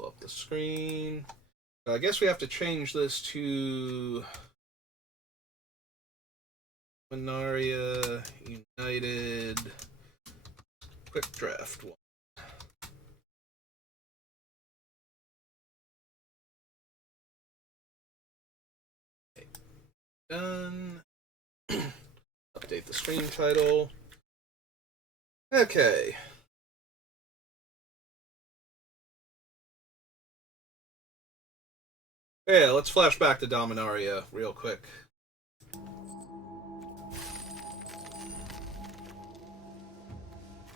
pull up the screen. I guess we have to change this to Dominaria United Quick Draft 1. Okay. Done. Update the screen title. Okay. Yeah, let's flash back to Dominaria real quick.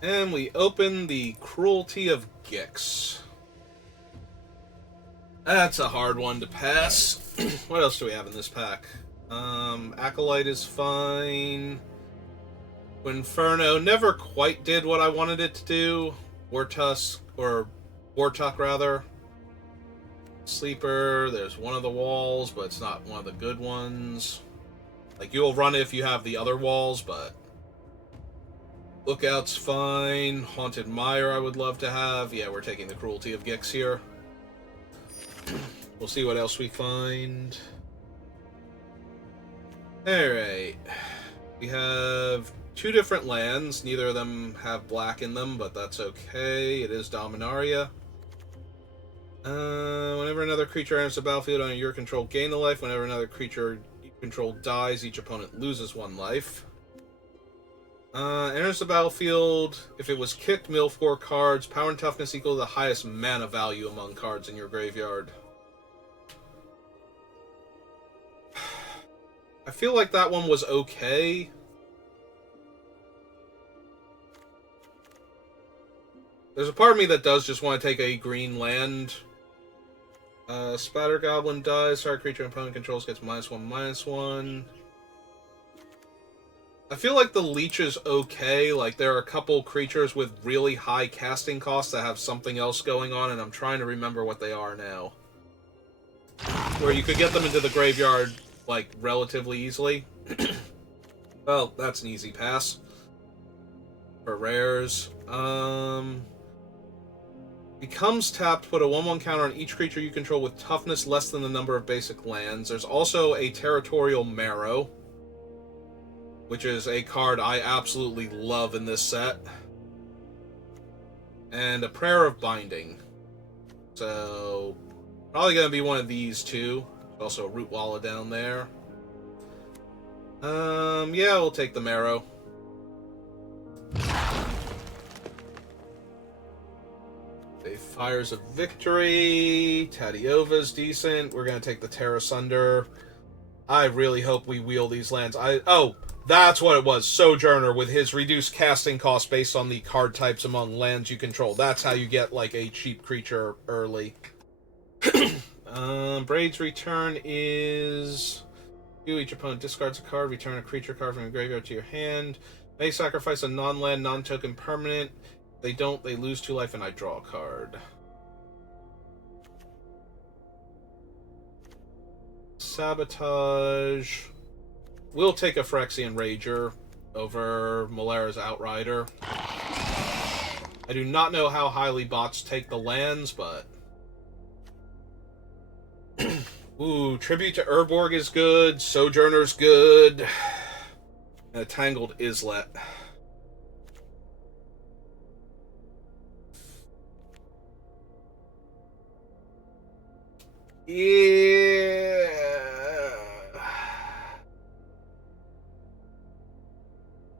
And we open the Cruelty of Gix. That's a hard one to pass. What else do we have in this pack? Acolyte is fine. Inferno never quite did what I wanted it to do. Wartuck rather. Sleeper, there's one of the walls, but it's not one of the good ones. Like, you'll run it if you have the other walls, but Lookout's fine. Haunted Mire I would love to have. Yeah, we're taking the Cruelty of Gix here. We'll see what else we find. Alright. We have 2 different lands. Neither of them have black in them, but that's okay. It is Dominaria. Whenever another creature enters the battlefield under your control, gain a life. Whenever another creature you control dies, each opponent loses 1 life. Enters the battlefield. If it was kicked, mill 4 cards. Power and toughness equal to the highest mana value among cards in your graveyard. I feel like that one was okay. There's a part of me that does just want to take a green land. Spatter Goblin dies. Target creature opponent controls gets -1/-1. I feel like the Leech is okay. Like, there are a couple creatures with really high casting costs that have something else going on, and I'm trying to remember what they are now. Where you could get them into the graveyard, like, relatively easily. Well, that's an easy pass. For rares. Becomes tapped, put a 1/1 counter on each creature you control with toughness less than the number of basic lands. There's also a Territorial Marrow, which is a card I absolutely love in this set. And a Prayer of Binding. So, probably going to be one of these 2. Also a Root Wallah down there. Yeah, we'll take the Marrow. Fires of Victory. Tadiova's decent. We're going to take the Terra Sunder. I really hope we wheel these lands. Oh, that's what it was. Sojourner with his reduced casting cost based on the card types among lands you control. That's how you get, like, a cheap creature early. Braid's Return is... Each opponent discards a card, return a creature card from your graveyard to your hand. May sacrifice a non-land, non-token permanent. They don't, they lose 2 life, and I draw a card. Sabotage. We'll take a Phyrexian Rager over Malera's Outrider. I do not know how highly bots take the lands, but... Ooh, Tribute to Urborg is good. Sojourner's good. And a Tangled Islet. Yeah.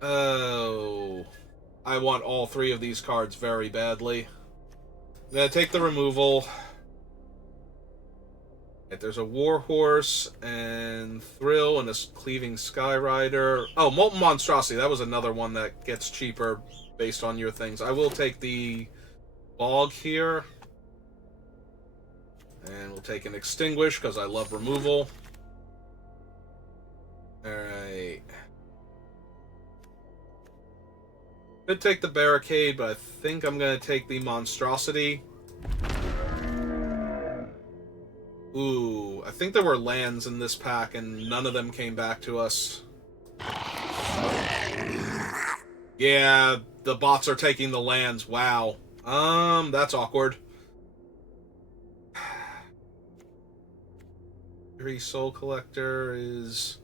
Oh. I want all 3 of these cards very badly. I'm gonna take the removal. There's a Warhorse and Thrill and a Cleaving Skyrider. Oh, Molten Monstrosity. That was another one that gets cheaper based on your things. I will take the Bog here. And we'll take an Extinguish, because I love removal. Alright. Could take the Barricade, but I think I'm going to take the Monstrosity. Ooh, I think there were lands in this pack, and none of them came back to us. Yeah, the bots are taking the lands. Wow. That's awkward. Increase Soul Collector is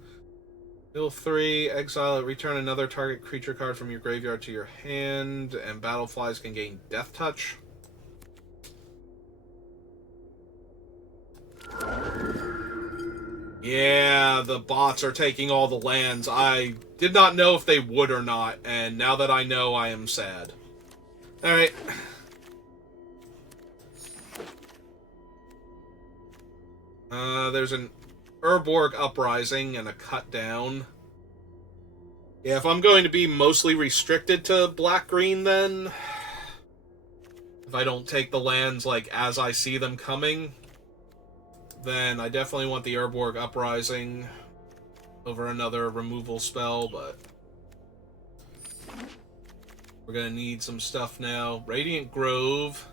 Mill 3, exile it, return another target creature card from your graveyard to your hand, and Battleflies can gain Death Touch. Yeah, the bots are taking all the lands. I did not know if they would or not, and now that I know, I am sad. Alright. There's an Urborg Uprising and a Cut Down. Yeah, if I'm going to be mostly restricted to black-green, then... If I don't take the lands, like, as I see them coming, then I definitely want the Urborg Uprising over another removal spell, but... We're gonna need some stuff now. Radiant Grove.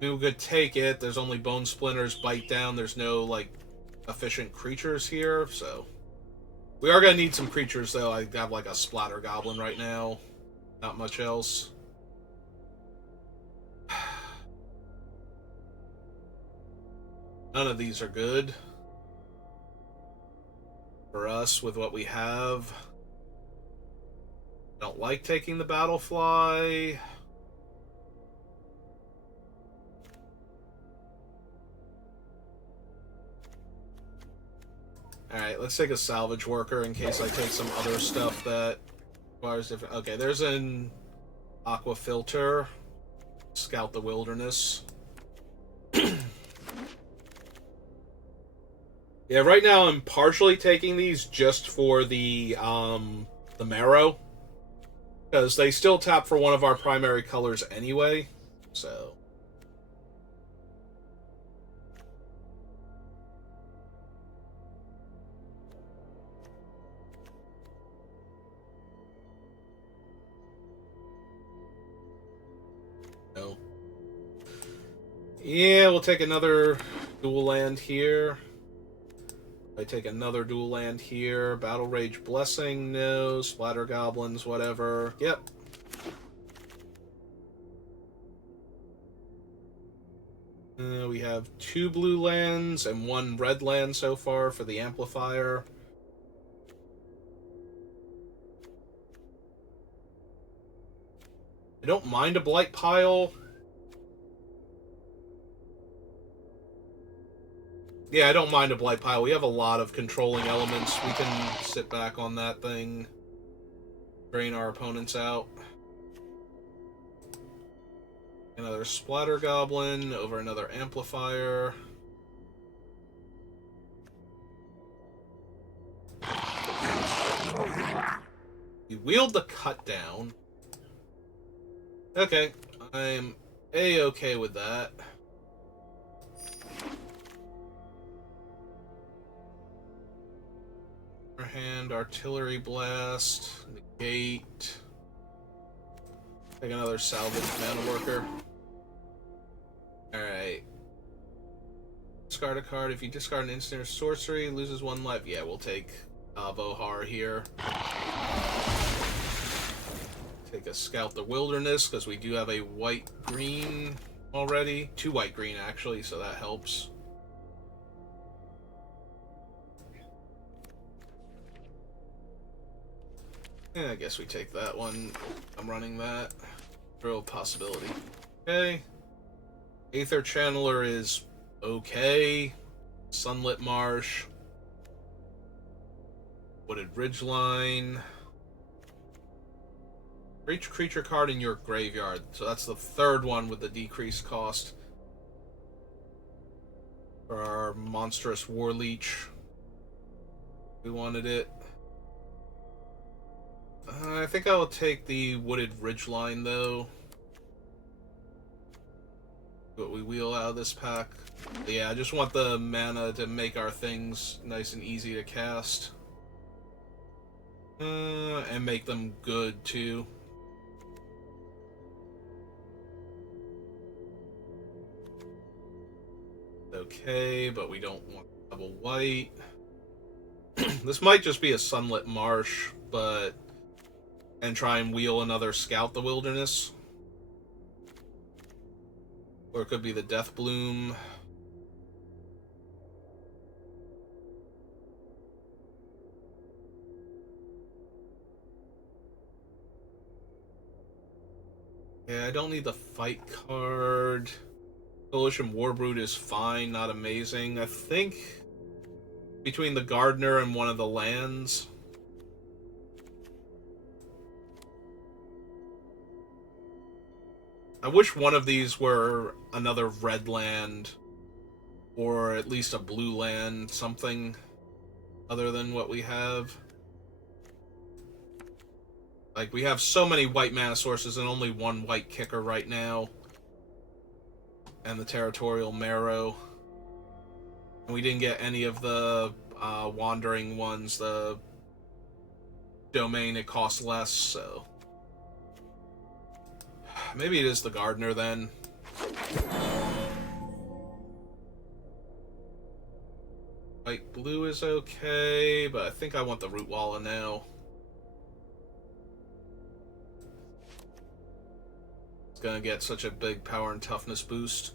We could take it. There's only Bone Splinters, Bite Down. There's no, like, efficient creatures here, so... We are gonna need some creatures, though. I have, like, a Splatter Goblin right now. Not much else. None of these are good. For us, with what we have. I don't like taking the Battlefly. Alright, let's take a Salvage Worker in case I take some other stuff that requires different... Okay, there's an Aqua Filter. Scout the Wilderness. Yeah, right now I'm partially taking these just for the Marrow. Because they still tap for one of our primary colors anyway, so... No. Yeah, we'll take another dual land here. I take another dual land here. Battle Rage Blessing, no. Splatter Goblins, whatever. Yep. We have 2 blue lands and 1 red land so far for the Amplifier. I don't mind a Blight Pile. Yeah, I don't mind a Blight Pile. We have a lot of controlling elements. We can sit back on that thing. Drain our opponents out. Another Splatter Goblin over another Amplifier. We wield the Cut Down. Okay, I'm A-okay with that. Hand, Artillery Blast, negate. Take another Salvage Mana Worker. Alright. Discard a card. If you discard an instant or sorcery, loses 1 life. Yeah, we'll take Vohar here. Take a Scout the Wilderness, because we do have a white-green already. 2 white-green, actually, so that helps. Yeah, I guess we take that one. I'm running that. Real possibility. Okay. Aether Channeler is okay. Sunlit Marsh. Wooded Ridgeline. For each creature card in your graveyard. So that's the 3rd one with the decreased cost. For our monstrous Warleech. We wanted it. I think I will take the Wooded Ridgeline, though. What we wheel out of this pack. But yeah, I just want the mana to make our things nice and easy to cast. And make them good, too. Okay, but we don't want double white. This might just be a Sunlit Marsh, but... And try and wheel another Scout the Wilderness. Or it could be the Death Bloom. I don't need the fight card. Coalition Warbrood is fine, not amazing. I think between the Gardener and one of the lands. I wish one of these were another red land, or at least a blue land, something other than what we have. Like, we have so many white mana sources and only one white kicker right now. And the Territorial Marrow. And we didn't get any of the wandering ones. The domain, it costs less, so... Maybe it is the Gardener, then. White blue is okay, but I think I want the Rootwalla now. It's gonna get such a big power and toughness boost.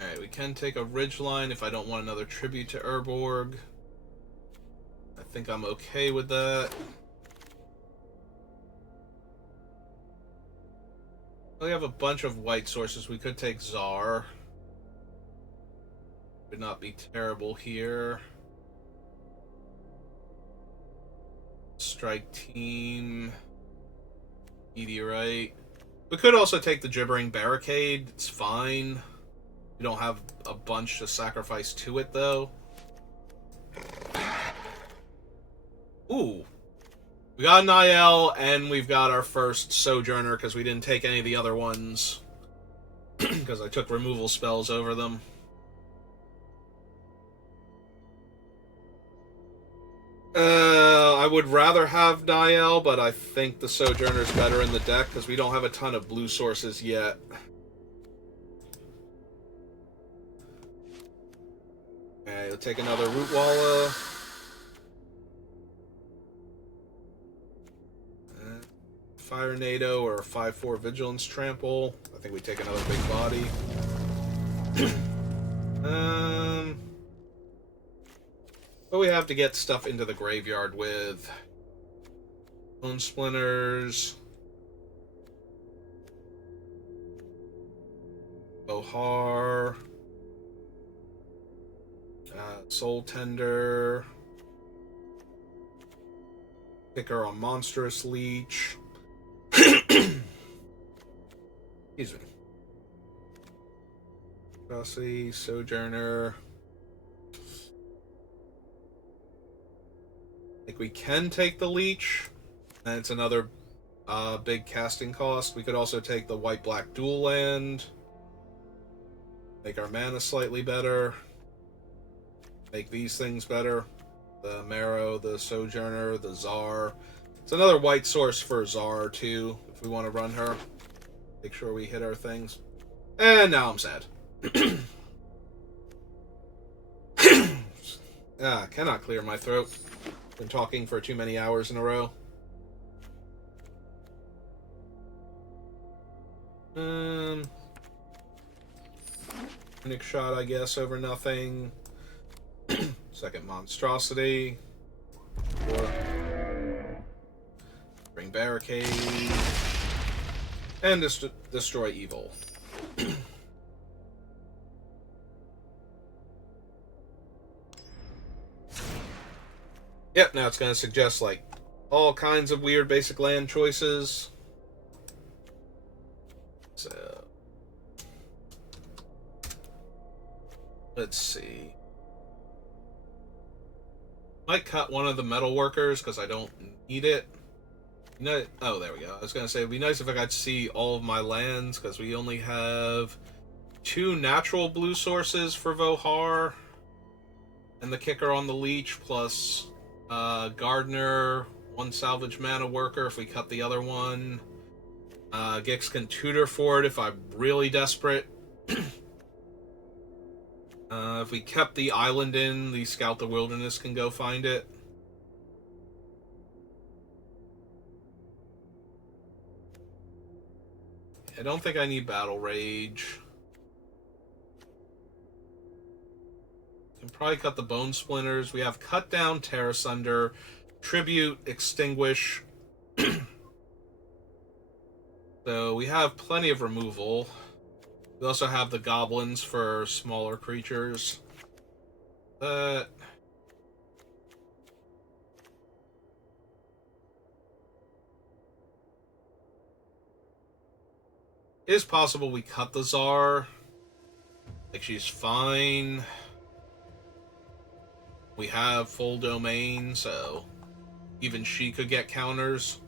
Alright, we can take a Ridgeline if I don't want another tribute to Urborg. I think I'm okay with that. We have a bunch of white sources. We could take Czar. Would not be terrible here. Strike Team. Meteorite. We could also take the Gibbering Barricade. It's fine. We don't have a bunch to sacrifice to it, though. Ooh. We got an IL, and we've got our first Sojourner, because we didn't take any of the other ones. Because I took removal spells over them. I would rather have Niall, but I think the Sojourner's better in the deck, because we don't have a ton of blue sources yet. Okay, let's take another Rootwalla. Fire Nado or 5/4 Vigilance Trample. I think we take another big body. But we have to get stuff into the graveyard with Bone Splinters, Ohar, Soul Tender, Picker on Monstrous Leech. Excuse me. Rossi, Sojourner. I think we can take the Leech. And it's another big casting cost. We could also take the white-black dual land. Make our mana slightly better. Make these things better. The Marrow, the Sojourner, the Czar. It's another white source for Czar, too, if we want to run her. Make sure we hit our things. And now I'm sad. Cannot clear my throat. Been talking for too many hours in a row. Nick shot, I guess, over nothing. Second Monstrosity. Bring Barricade. And destroy Evil. Yep, now it's going to suggest, like, all kinds of weird basic land choices. So, let's see. Might cut one of the metal workers because I don't need it. No, oh, there we go. I was going to say, it'd be nice if I got to see all of my lands, because we only have 2 natural blue sources for Vohar, and the kicker on the Leech, plus Gardener, 1 salvage mana worker if we cut the other one. Gix can tutor for it if I'm really desperate. If we kept the island in, the Scout the Wilderness can go find it. I don't think I need Battle Rage. Can probably cut the Bone Splinters. We have Cut Down, Terra Sunder, Tribute, Extinguish. So we have plenty of removal. We also have the goblins for smaller creatures. That... It is possible we cut the Tsar. Like, she's fine. We have full domain, so even she could get counters.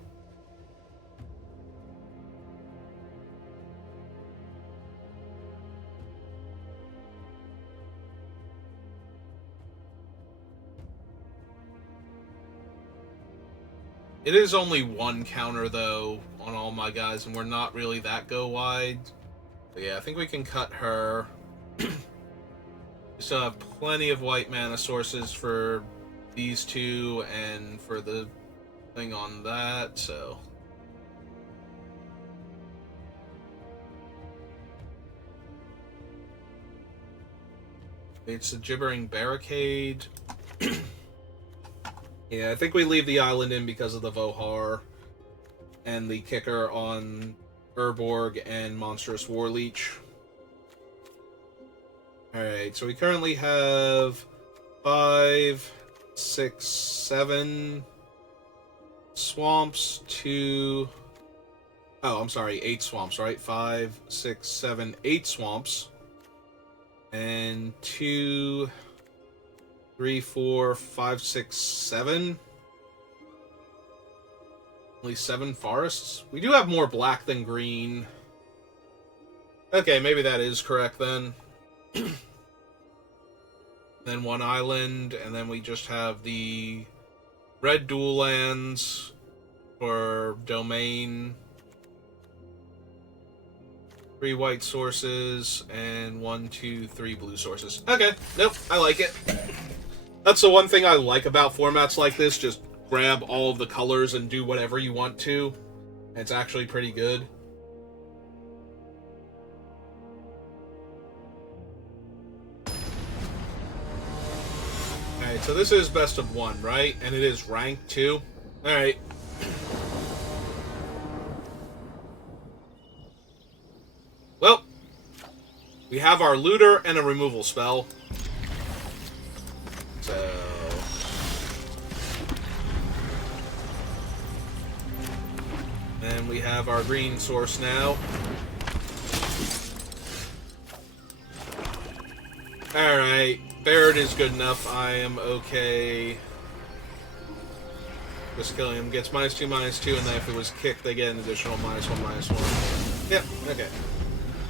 It is only one counter, though, on all my guys, and we're not really that go-wide. But yeah, I think we can cut her. We still have plenty of white mana sources for these two and for the thing on that, so... It's a Gibbering Barricade. Yeah, I think we leave the island in because of the Vohar and the kicker on Urborg and Monstrous Warleech. Alright, so we currently have 5, 6, 7 swamps, 2... Oh, I'm sorry, 8 swamps, right? 5, 6, 7, 8 swamps. And 2... 3, 4, 5, 6, 7. Only 7 forests? We do have more black than green. Okay, maybe that is correct then. Then 1 island, and then we just have the red dual lands for domain. 3 white sources, and 1, 2, 3 blue sources. Okay, nope, I like it. That's the one thing I like about formats like this, just grab all of the colors and do whatever you want to. It's actually pretty good. Alright, so this is best of 1, right? And it is ranked too. Alright. Well, we have our looter and a removal spell. So... And we have our green source now. Alright, Barrett is good enough. I am okay. Just killing him. Gets -2/-2, and then if it was kicked, they get an additional -1/-1. Yep, okay.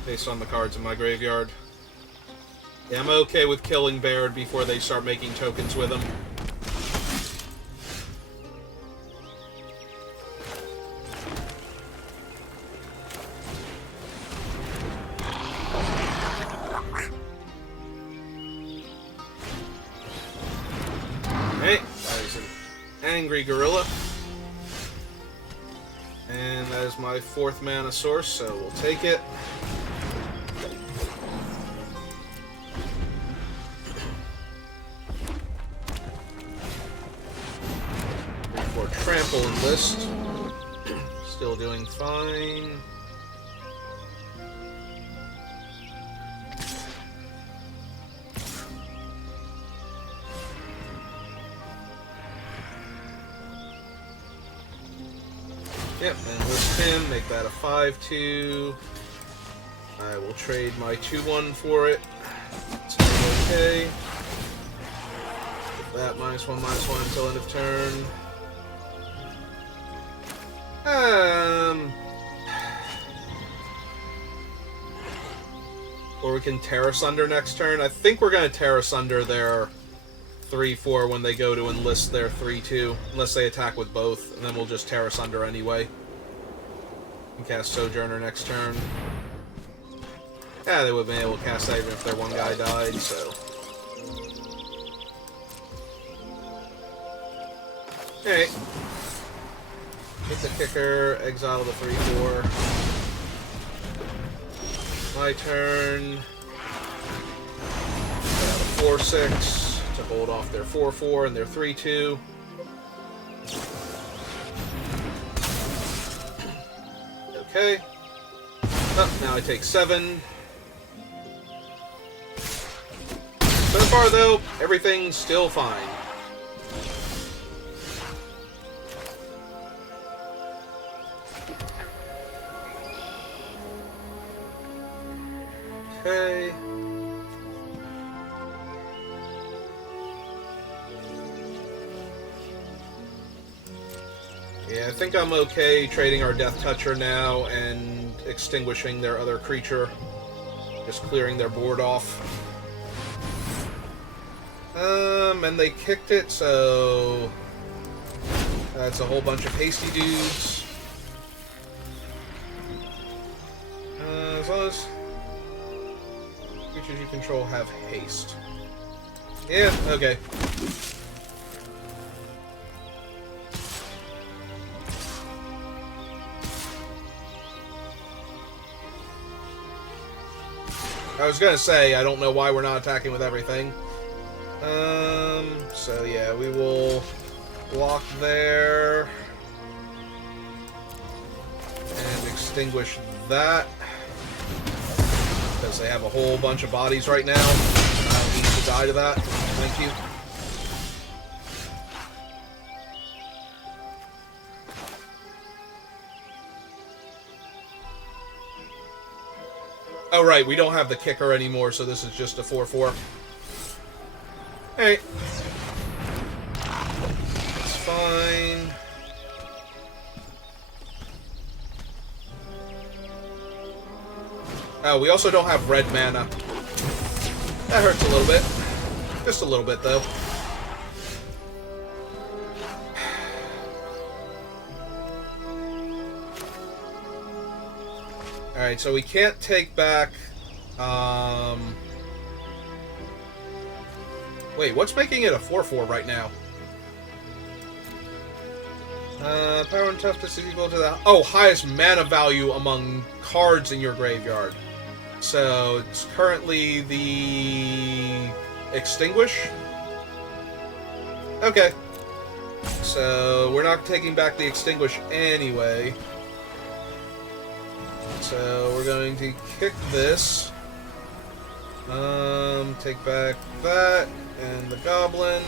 Based on the cards in my graveyard. Yeah, I'm okay with killing Baird before they start making tokens with him. Alright, that is an angry gorilla. And that is my 4th mana source, so we'll take it. Trample and list. Still doing fine. Yep, and list him, make that a 5/2. I will trade my 2/1 for it. It's okay. Get that -1/-1 until end of turn. Or we can Terra Sunder next turn. I think we're going to Terra Sunder their 3/4 when they go to enlist their 3/2. Unless they attack with both, and then we'll just Terra Sunder anyway. And cast Sojourner next turn. Yeah, they would have been able to cast that even if their one guy died, so... Alright. Hit the kicker, exile the 3/4. My turn. Got a 4/6 to hold off their 4/4 and their 3/2. Okay. Oh, now I take 7. So far, though, everything's still fine. Okay. Yeah, I think I'm okay trading our Death Toucher now and extinguishing their other creature. Just clearing their board off. And they kicked it, so that's a whole bunch of hasty dudes. As long as creatures you control have haste. Yeah, okay. I was gonna say, I don't know why we're not attacking with everything. So yeah, we will block there. And extinguish that. Because they have a whole bunch of bodies right now. I don't need to die to that. Thank you. Oh right, we don't have the kicker anymore, so this is just a 4/4. Hey. It's fine. Oh, we also don't have red mana. That hurts a little bit. Just a little bit, though. Alright, so we can't take back... Wait, what's making it a 4/4 right now? Power and toughness is equal to the... Oh, highest mana value among cards in your graveyard. So, it's currently the... Extinguish? Okay. So, we're not taking back the Extinguish anyway. So, we're going to kick this. Take back that, and the Goblin.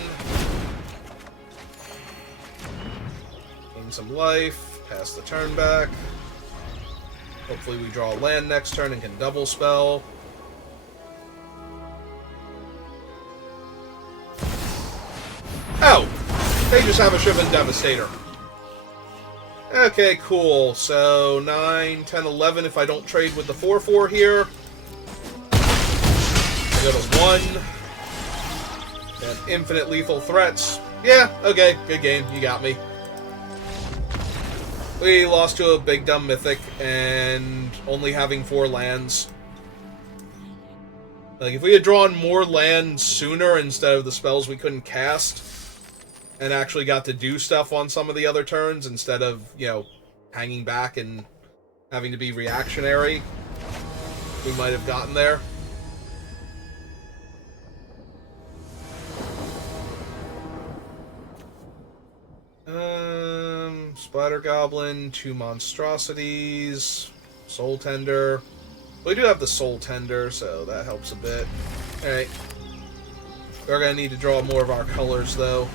Gain some life, pass the turn back. Hopefully we draw a land next turn and can double spell. Oh! They just have a Shivan Devastator. Okay, cool. So, 9, 10, 11 if I don't trade with the 4/4 here. I go to 1. And infinite lethal threats. Yeah, okay, good game. You got me. We lost to a big dumb mythic and only having 4 lands. Like, if we had drawn more lands sooner instead of the spells we couldn't cast, and actually got to do stuff on some of the other turns instead of, you know, hanging back and having to be reactionary, we might have gotten there. Splatter Goblin, 2 monstrosities, Soul Tender. We do have the Soul Tender, so that helps a bit. Alright. We're gonna need to draw more of our colors, though.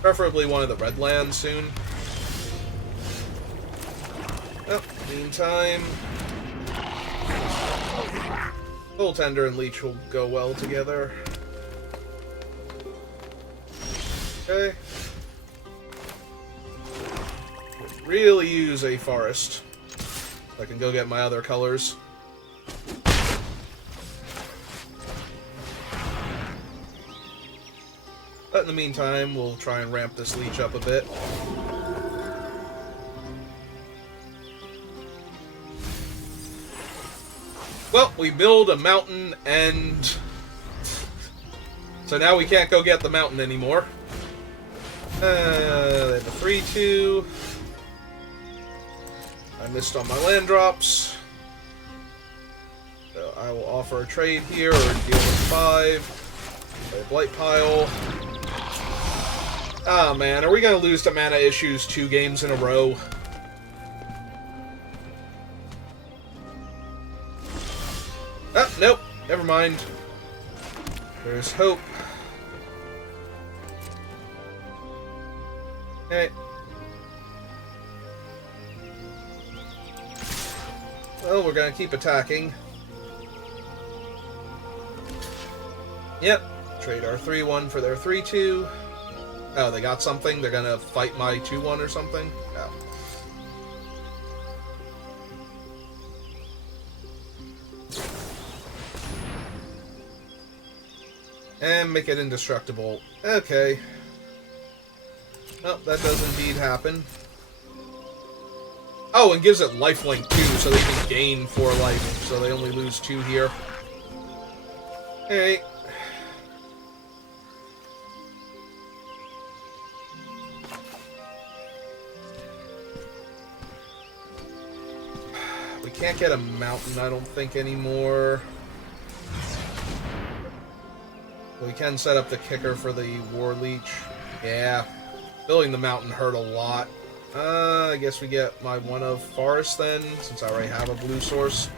Preferably one of the red lands soon. Oh, meantime... Soul Tender and Leech will go well together. Okay. Really use a forest. I can go get my other colors. But in the meantime, we'll try and ramp this Leech up a bit. Well, we build a mountain and... So now we can't go get the mountain anymore. They have a 3/2. I missed on my land drops. So I will offer a trade here, or deal with 5. Play a Blight Pile. Ah, man, are we going to lose to mana issues 2 games in a row? Ah, nope. Never mind. There's hope. Okay. Well, we're gonna keep attacking. Yep. Trade our 3-1 for their 3-2. Oh, they got something? They're gonna fight my 2-1 or something? Oh. And make it indestructible. Okay. Well, that does indeed happen. Oh, and gives it lifelink too, so they can gain 4 life, so they only lose 2 here. Hey. We can't get a mountain, I don't think, anymore. We can set up the kicker for the War Leech. Yeah. Building the mountain hurt a lot. I guess we get my 1 of Forest then, since I already have a blue source.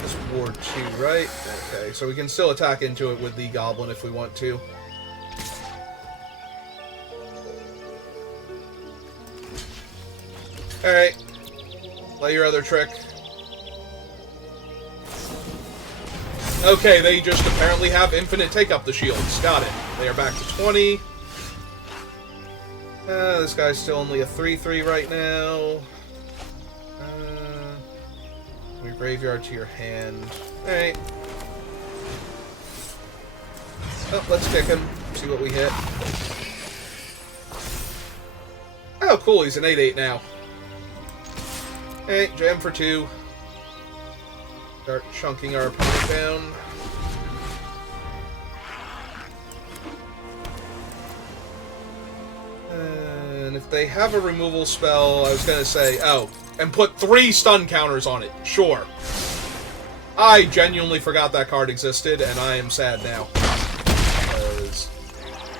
This War 2, right? Okay, so we can still attack into it with the Goblin if we want to. Alright. Play your other trick. Okay, they just apparently have infinite take-up the shields. Got it. They are back to 20. This guy's still only a 3-3 right now. Your graveyard to your hand. Alright. Oh, let's kick him. See what we hit. Oh, cool. He's an 8-8 now. Hey, jam for 2. Start chunking our opponent down. And if they have a removal spell, I was going to say, oh, and put 3 stun counters on it. Sure. I genuinely forgot that card existed, and I am sad now. Because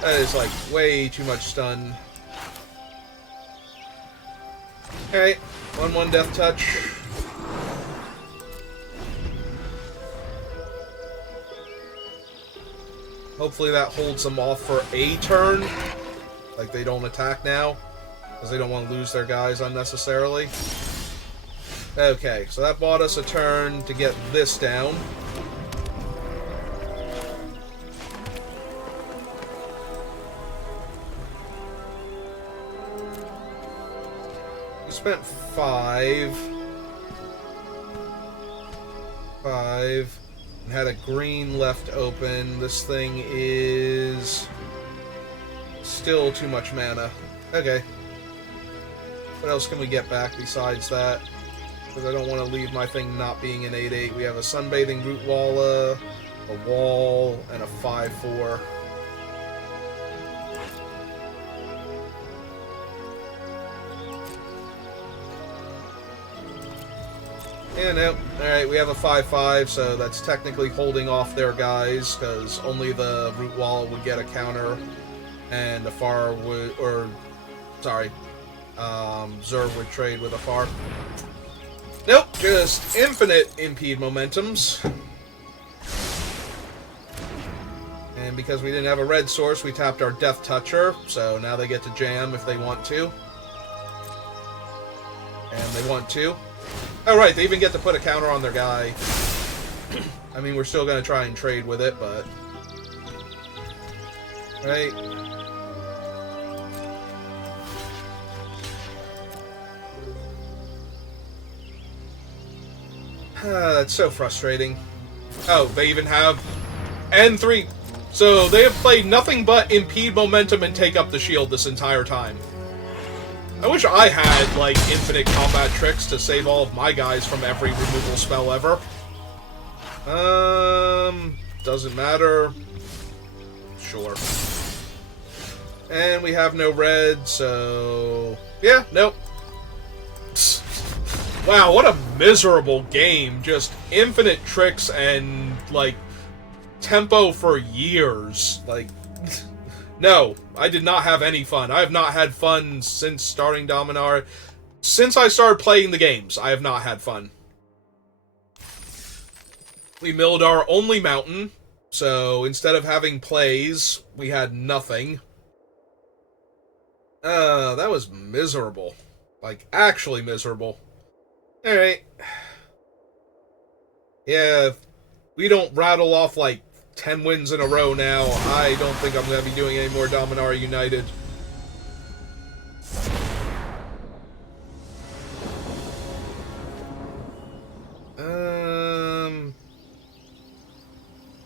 that is, like, way too much stun. Okay, 1-1 Death Touch. Hopefully that holds them off for a turn. Like, they don't attack now. Because they don't want to lose their guys unnecessarily. Okay, so that bought us a turn to get this down. We spent 5. And had a green left open. This thing is still too much mana. Okay. What else can we get back besides that? Because I don't want to leave my thing not being an 8-8. We have a Sunbathing Rootwalla, a Wall, and a 5-4. Yeah, no. Alright, we have a 5-5, so that's technically holding off their guys, because only the Rootwalla would get a counter, and the Far would, or, sorry, Zur would trade with a Far. Nope, just infinite impede momentums. And because we didn't have a red source, we tapped our Death Toucher, so now they get to jam if they want to. And they want to. Oh, right, they even get to put a counter on their guy. I mean, we're still going to try and trade with it, but... Right. That's so frustrating. Oh, they even have N3. So they have played nothing but impede momentum and take up the shield this entire time. I wish I had, like, infinite combat tricks to save all of my guys from every removal spell ever. Doesn't matter. Sure. And we have no red, so... Yeah, nope. Wow, what a miserable game. Just infinite tricks and, like, tempo for years. Like, No, I did not have any fun. I have not had fun since starting Dominaria. Since I started playing the games, I have not had fun. We milled our only mountain, so instead of having plays, we had nothing. That was miserable. Like, actually miserable. Alright. Yeah, if we don't rattle off, like, 10 wins in a row now, I don't think I'm going to be doing any more Dominaria United.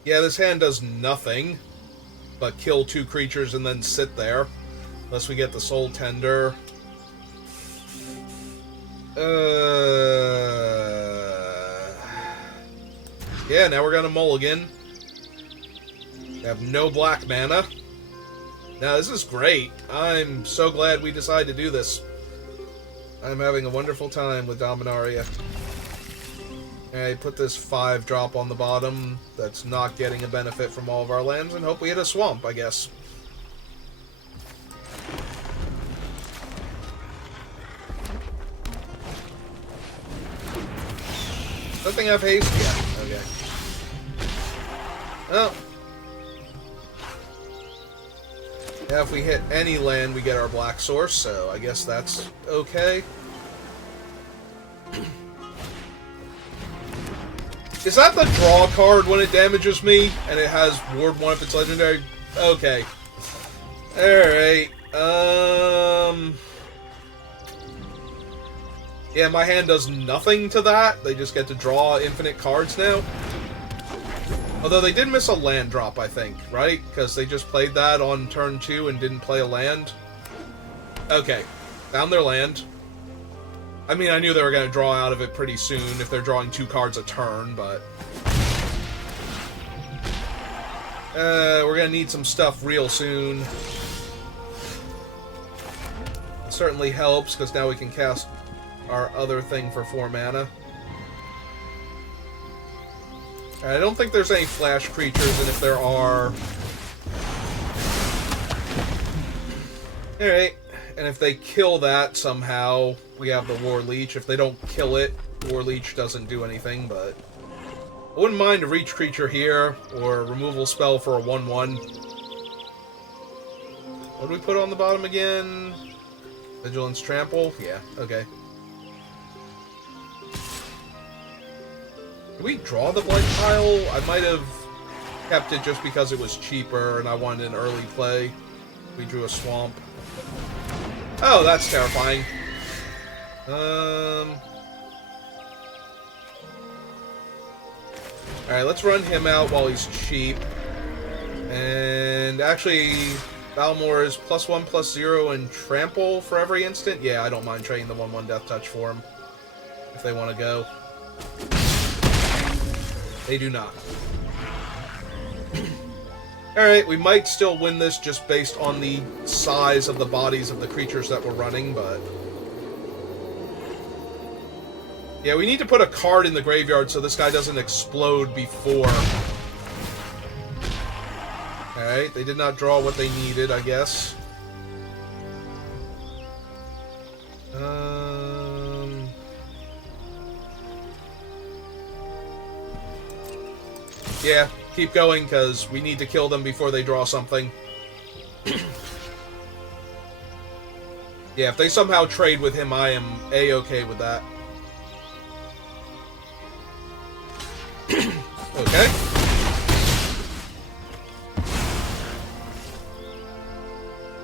Yeah, this hand does nothing but kill 2 creatures and then sit there. Unless we get the Soul Tender. Yeah, now we're gonna mulligan. We have no black mana. Now, this is great. I'm so glad we decided to do this. I'm having a wonderful time with Dominaria. Alright, put this 5-drop on the bottom that's not getting a benefit from all of our lands, and hope we hit a swamp, I guess. Nothing have haste? Yeah, okay. Oh. Yeah, if we hit any land, we get our black source, so I guess that's okay. Is that the draw card when it damages me, and it has Ward 1 if it's legendary? Okay. Alright, yeah, my hand does nothing to that. They just get to draw infinite cards now. Although they did miss a land drop, I think, right? Because they just played that on turn 2 and didn't play a land. Okay. Found their land. I mean, I knew they were going to draw out of it pretty soon if they're drawing 2 cards a turn, but... we're going to need some stuff real soon. It certainly helps, because now we can cast our other thing for 4 mana. I don't think there's any flash creatures, and if there are... Alright, and if they kill that somehow, we have the War Leech. If they don't kill it, War Leech doesn't do anything, but... I wouldn't mind a reach creature here, or a removal spell for a 1/1. What do we put on the bottom again? Vigilance Trample? Yeah, okay. Did we draw the Blight Pile? I might have kept it just because it was cheaper and I wanted an early play. We drew a Swamp. Oh, that's terrifying. Alright, let's run him out while he's cheap. And actually, Balmor is +1/+0 and Trample for every instant. Yeah, I don't mind trading the 1/1 Death Touch for him if they want to go. They do not. Alright, we might still win this just based on the size of the bodies of the creatures that we're running, but... Yeah, we need to put a card in the graveyard so this guy doesn't explode before. Alright, they did not draw what they needed, I guess. Yeah, keep going, because we need to kill them before they draw something. Yeah, if they somehow trade with him, I am A-okay with that. Okay.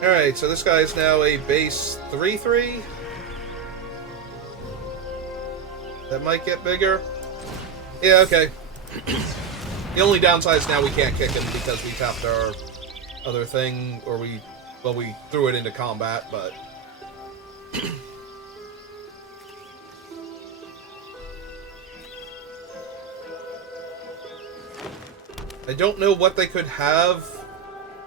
Alright, so this guy is now a base 3/3. That might get bigger. Yeah, okay. The only downside is now we can't kick him because we tapped our other thing, or we threw it into combat, but... I don't know what they could have.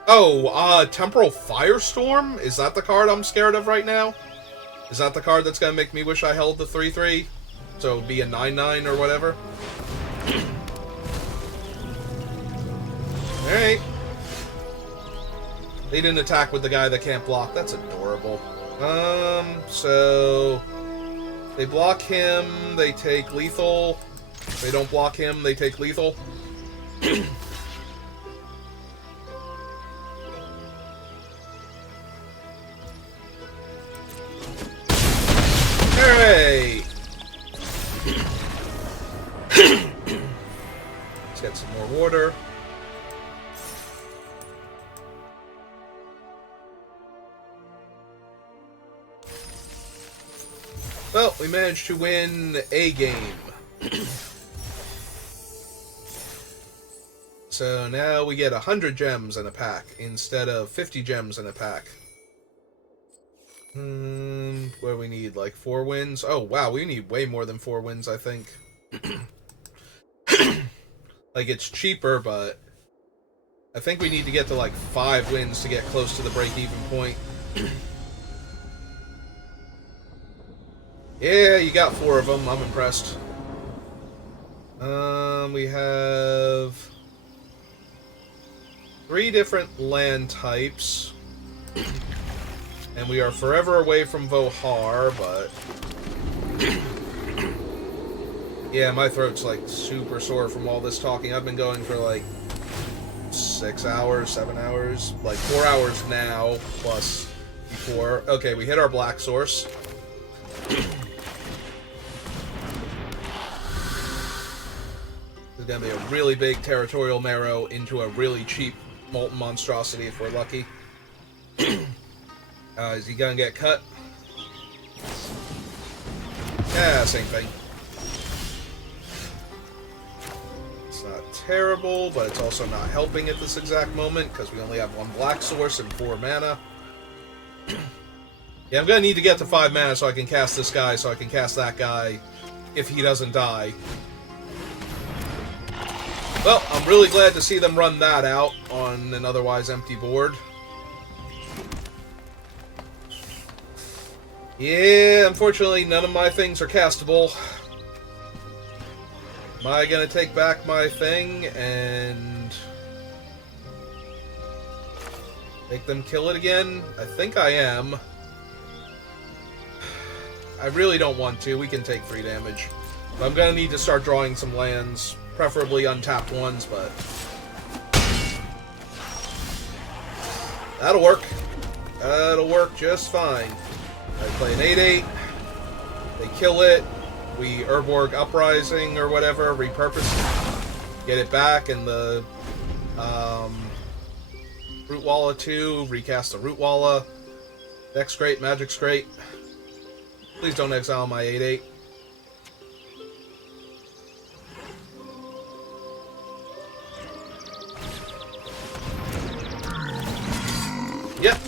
Oh, Temporal Firestorm? Is that the card I'm scared of right now? Is that the card that's gonna make me wish I held the 3/3? So it would be a 9/9 or whatever? Alright. They didn't attack with the guy that can't block. That's adorable. So... They block him, they take lethal. They don't block him, they take lethal. Hooray! Let's get some more water. Well, we managed to win a game. So now we get 100 gems in a pack instead of 50 gems in a pack. Where we need like 4 wins. Oh wow, we need way more than 4 wins, I think. Like it's cheaper, but I think we need to get to like 5 wins to get close to the break-even point. Yeah, you got 4 of them. I'm impressed. We have 3 different land types. And we are forever away from Vohar, but... Yeah, my throat's like super sore from all this talking. I've been going for like 6 hours, 7 hours, like 4 hours now, plus before. Okay, we hit our black source. There's gonna be a really big territorial marrow into a really cheap molten monstrosity if we're lucky. Is he gonna get cut? Yeah, same thing. It's not terrible, but it's also not helping at this exact moment because we only have 1 black source and 4 mana. Yeah, I'm gonna need to get to 5 mana so I can cast this guy, so I can cast that guy if he doesn't die. Well, I'm really glad to see them run that out on an otherwise empty board. Yeah, unfortunately, none of my things are castable. Am I gonna take back my thing and make them kill it again? I think I am. I really don't want to. We can take 3 damage. But I'm gonna need to start drawing some lands, preferably untapped ones, but that'll work. That'll work just fine. I play an 8/8, they kill it, we Urborg Uprising or whatever, repurpose it, get it back, and the Root Walla 2, recast the Root Walla. Deck's great, Magic's great. Please don't exile my 8/8. Yep.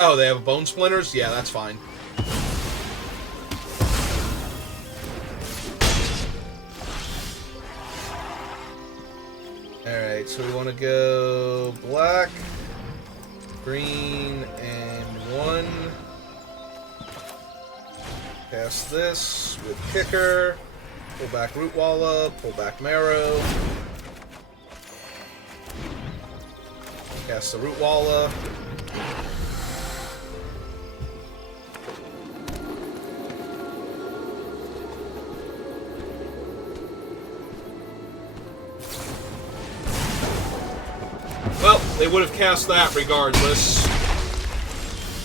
Oh, they have bone splinters? Yeah, that's fine. Alright, so we want to go black, green, and 1. Cast this with Kicker. Pull back Root Walla, pull back Marrow. Cast the Root Walla. Well, they would have cast that regardless.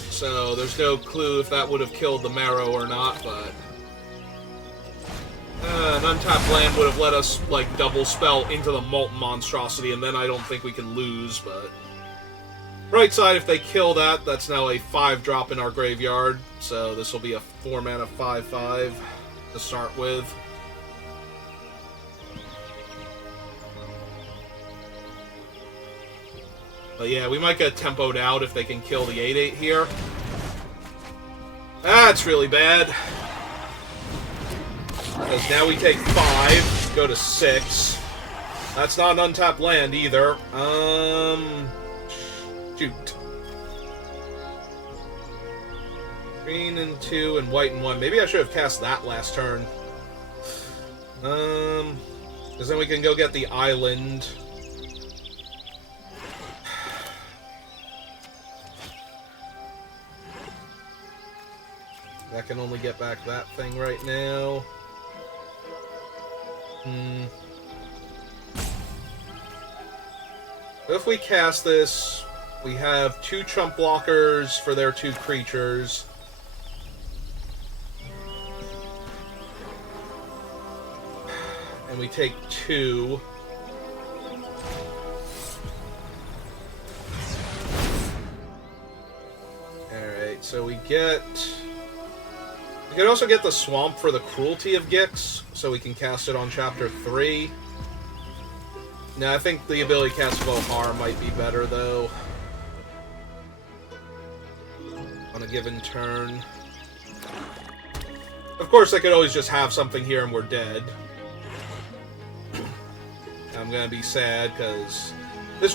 So there's no clue if that would have killed the Marrow or not, but an untapped land would have let us, like, double spell into the Molten Monstrosity, and then I don't think we can lose, but right side, if they kill that, that's now a 5-drop in our graveyard, so this will be a 4-mana 5/5 to start with. But yeah, we might get tempoed out if they can kill the 8/8 here. That's really bad. Because now we take 5, go to 6. That's not an untapped land either. Shoot. Green and 2 and white and 1. Maybe I should have cast that last turn. Because then we can go get the island. I can only get back that thing right now. If we cast this, we have 2 chump blockers for their 2 creatures. And we take 2. Alright, so we get... We could also get the Swamp for the Cruelty of Gix, so we can cast it on Chapter 3. Now, I think the ability to cast Vohar might be better, though. On a given turn. Of course, I could always just have something here and we're dead. I'm gonna be sad, because the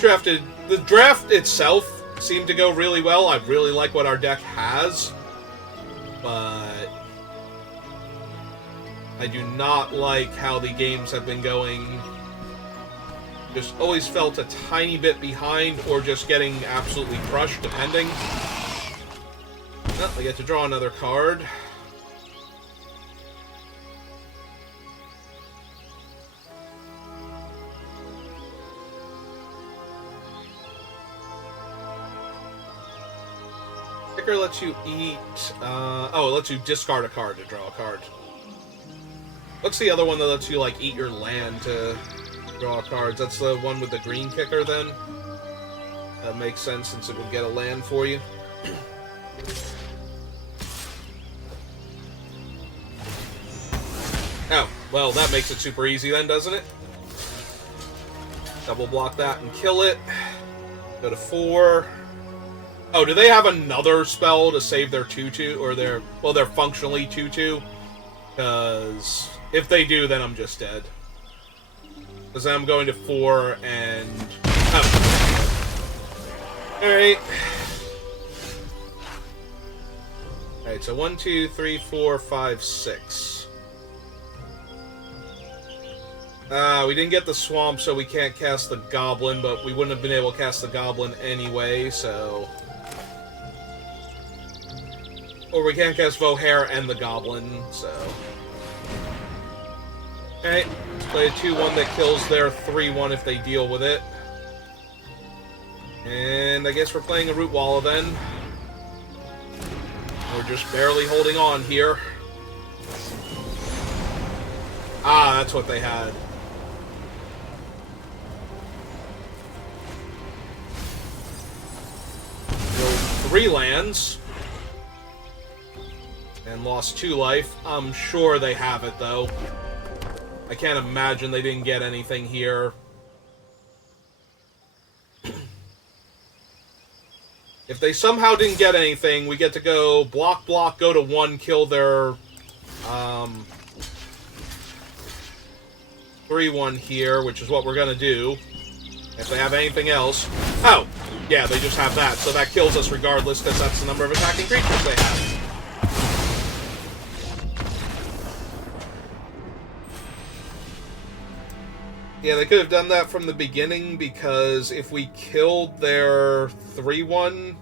draft itself seemed to go really well. I really like what our deck has. But I do not like how the games have been going. Just always felt a tiny bit behind, or just getting absolutely crushed, depending. Well, I get to draw another card. Sticker lets you eat... oh, it lets you discard a card to draw a card. What's the other one that lets you, like, eat your land to draw cards? That's the one with the green kicker, then? That makes sense, since it would get a land for you. Oh, well, that makes it super easy then, doesn't it? Double block that and kill it. Go to 4. Oh, do they have another spell to save their 2/2? Or their... Well, they're functionally 2/2. Because if they do, then I'm just dead. Because then I'm going to 4 and... Oh. Alright. Alright, so 1, 2, 3, 4, 5, 6. We didn't get the Swamp, so we can't cast the Goblin, but we wouldn't have been able to cast the Goblin anyway, so... Or we can't cast Vohar and the Goblin, so... Alright, let's play a 2-1 that kills their 3-1 if they deal with it. And I guess we're playing a Root Walla then. We're just barely holding on here. Ah, that's what they had. Rolled 3 lands. And lost 2 life. I'm sure they have it, though. I can't imagine they didn't get anything here. If they somehow didn't get anything, we get to go block, block, go to 1, kill their 3-1 here, which is what we're going to do. If they have anything else... Oh! Yeah, they just have that, so that kills us regardless, because that's the number of attacking creatures they have. Yeah, they could have done that from the beginning, because if we killed their 3-1,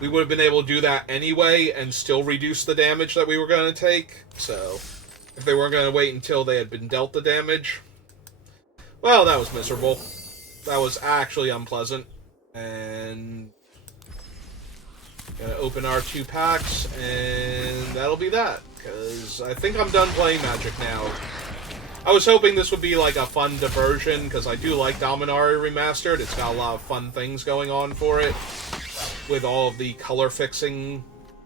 we would have been able to do that anyway and still reduce the damage that we were going to take. So, if they weren't going to wait until they had been dealt the damage. Well, that was miserable. That was actually unpleasant. And... Gonna open our 2 packs, and that'll be that. Because I think I'm done playing Magic now. I was hoping this would be like a fun diversion, because I do like Dominaria Remastered. It's got a lot of fun things going on for it, with all of the color fixing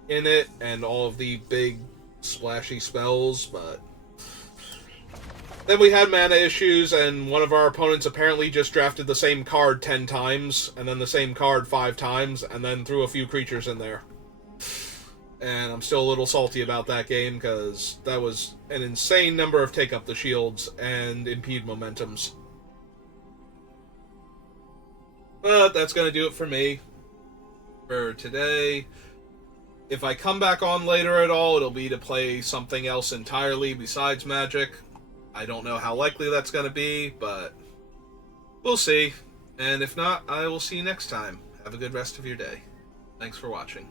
in it, and all of the big splashy spells, but... Then we had mana issues, and one of our opponents apparently just drafted the same card 10 times, and then the same card 5 times, and then threw a few creatures in there. And I'm still a little salty about that game, because that was an insane number of take up the shields and impede momentums. But that's going to do it for me for today. If I come back on later at all, it'll be to play something else entirely besides Magic. I don't know how likely that's going to be, but we'll see. And if not, I will see you next time. Have a good rest of your day. Thanks for watching.